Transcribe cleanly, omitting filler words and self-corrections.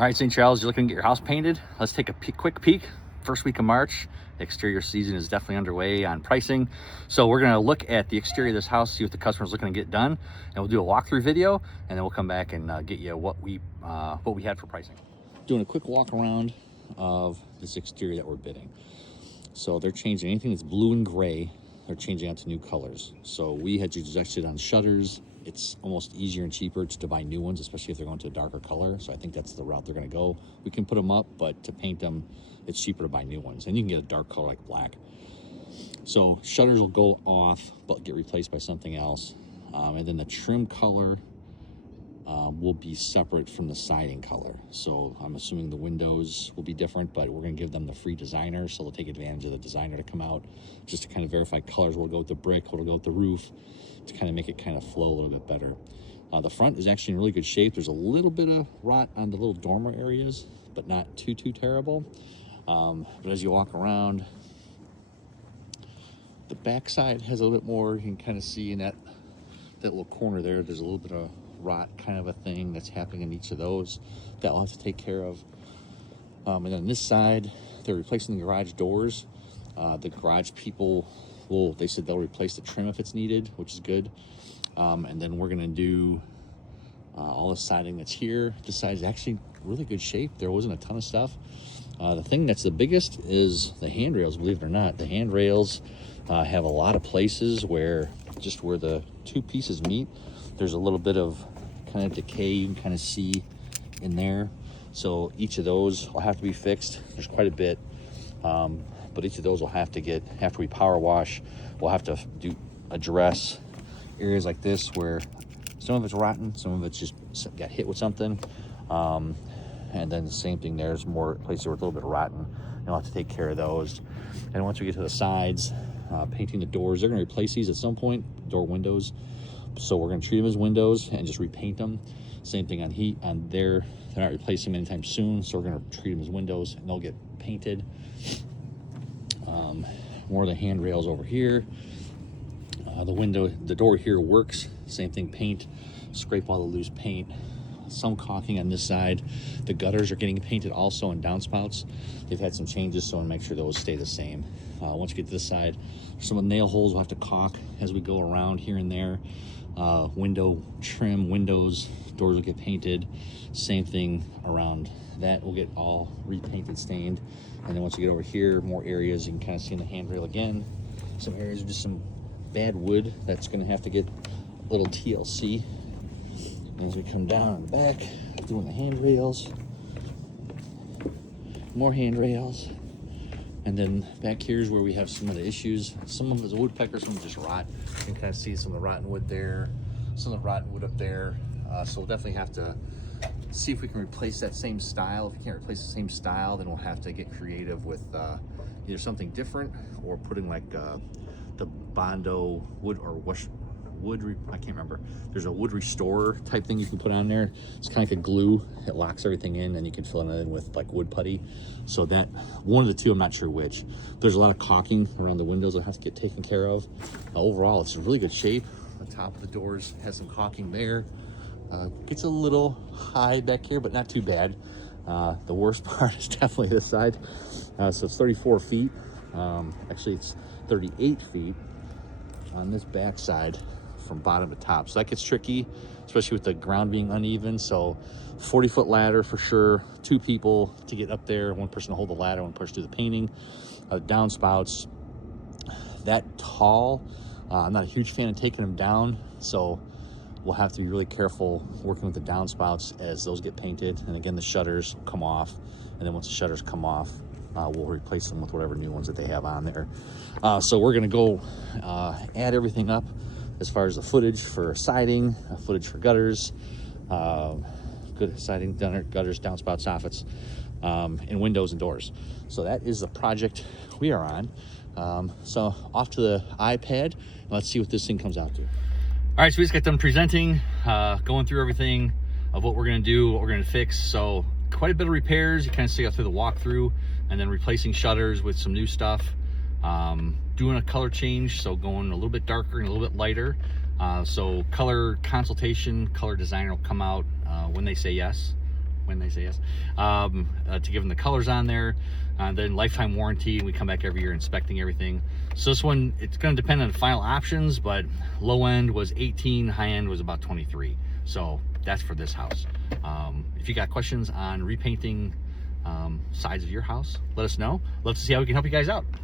All right, St. Charles, you're looking to get your house painted. Let's take a quick peek. First week of March, the exterior season is definitely underway on pricing. So we're gonna look at the exterior of this house, see what the customer's looking to get done, and we'll do a walkthrough video, and then we'll come back and get you what we had for pricing. Doing a quick walk around of this exterior that we're bidding. So they're changing anything that's blue and gray, they're changing out to new colors. So we had suggested on shutters, it's almost easier and cheaper to buy new ones, especially if they're going to a darker color. So I think that's the route they're gonna go. We can put them up, but to paint them, it's cheaper to buy new ones. And you can get a dark color like black. So shutters will go off, but get replaced by something else. And then the trim color will be separate from the siding color. So I'm assuming the windows will be different, but we're gonna give them the free designer, so they'll take advantage of the designer to come out, just to kind of verify colors. Will go with the brick, will go with the roof, to kind of make it kind of flow a little bit better. The front is actually in really good shape. There's a little bit of rot on the little dormer areas, but not too terrible. But as you walk around, the backside has a little bit more. You can kind of see in that little corner there's a little bit of rot kind of a thing that's happening in each of those that we'll have to take care of. And then this side, they're replacing the garage doors. The garage people they said they'll replace the trim if it's needed, which is good. And then we're gonna do all the siding that's here. This side is actually really good shape. There wasn't a ton of stuff. The thing that's the biggest is the handrails, believe it or not. The handrails have a lot of places where the two pieces meet, there's a little bit of kind of decay you can kind of see in there. So each of those will have to be fixed. There's quite a bit. But each of those will have to get, after we power wash, we'll have to address areas like this where some of it's rotten, some of it's just got hit with something. And then the same thing, there's more places where it's a little bit rotten, and we'll have to take care of those. And once we get to the sides, painting the doors, they're gonna replace these at some point, door windows. So we're gonna treat them as windows and just repaint them. Same thing on there, they're not replacing them anytime soon, so we're gonna treat them as windows and they'll get painted. More of the handrails over here. The door here works. Same thing, paint, scrape all the loose paint. Some caulking on this side. The gutters are getting painted also, and downspouts. They've had some changes, so I want to make sure those stay the same. Once you get to this side, some of the nail holes we'll have to caulk as we go around here and there. Window trim, windows, doors will get painted. Same thing around that will get all repainted, stained. And then once you get over here, more areas you can kind of see in the handrail again. Some areas are just some bad wood that's going to have to get a little TLC. And as we come down on the back, doing the handrails, more handrails. And then back here is where we have some of the issues. Some of it's woodpecker, some of it's just rot. You can kind of see some of the rotten wood there, some of the rotten wood up there. So we'll definitely have to see if we can replace that same style. If we can't replace the same style, then we'll have to get creative with either something different or putting like the Bondo wood or wood, I can't remember. There's a wood restorer type thing you can put on there. It's kind of like a glue. It locks everything in, and you can fill it in with like wood putty. So that, one of the two, I'm not sure which. There's a lot of caulking around the windows that have to get taken care of. Overall, it's in really good shape. The top of the doors has some caulking there. Gets a little high back here, but not too bad. The worst part is definitely this side. So it's 34 feet. Actually, it's 38 feet on this back side from bottom to top. So that gets tricky, especially with the ground being uneven. So 40-foot ladder for sure. 2 people to get up there. 1 person to hold the ladder, 1 person to do the painting. Downspouts that tall. I'm not a huge fan of taking them down. So we'll have to be really careful working with the downspouts as those get painted. And again, the shutters will come off. And then once the shutters come off, we'll replace them with whatever new ones that they have on there. So we're gonna go add everything up as far as the footage for siding, footage for gutters, good siding, gutters, downspouts, soffits, and windows and doors. So that is the project we are on. So off to the iPad, and let's see what this thing comes out to. All right, so we just got them presenting, going through everything of what we're gonna do, what we're gonna fix. So quite a bit of repairs. You kind of see out through the walkthrough, and then replacing shutters with some new stuff. Doing a color change, so going a little bit darker and a little bit lighter. So color consultation, color designer will come out when they say yes. when they say yes, to give them the colors on there. Then lifetime warranty, and we come back every year inspecting everything. So this one, it's going to depend on the final options, but low end was 18, high end was about 23. So that's for this house. If you got questions on repainting sides of your house, let us know. Love to see how we can help you guys out.